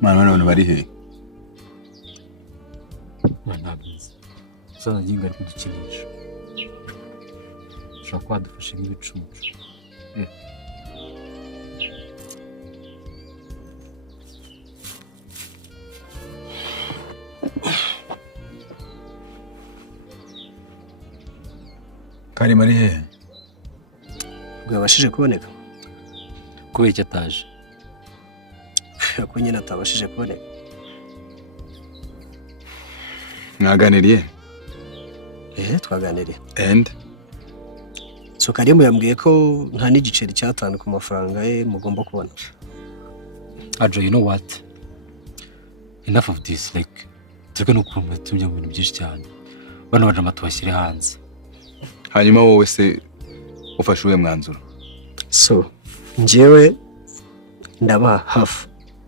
none bari he? Ntabizi. Sana nginga ari kudukinisha. Ushobora kuba wadufashe nk'ibicucu. Karima ari he? Bwabashije kuboneka? Kubera icyo ataje. Ko nyine atabashije kuboneka. Mwaganiriye? Twaganiriye. And? So Karimu yambwiye ko nta n'igiceri cy'atanu ku mafaranga ye mugomba kubona. Ajo, you know what? Enough of this, like, tureke no kumenya mu bintu byinshi cyane. Bano bajama tubashyire hanze. Hanyuma wowe se ufashe uwe mwanzuro? So, njyewe ndaba hafu.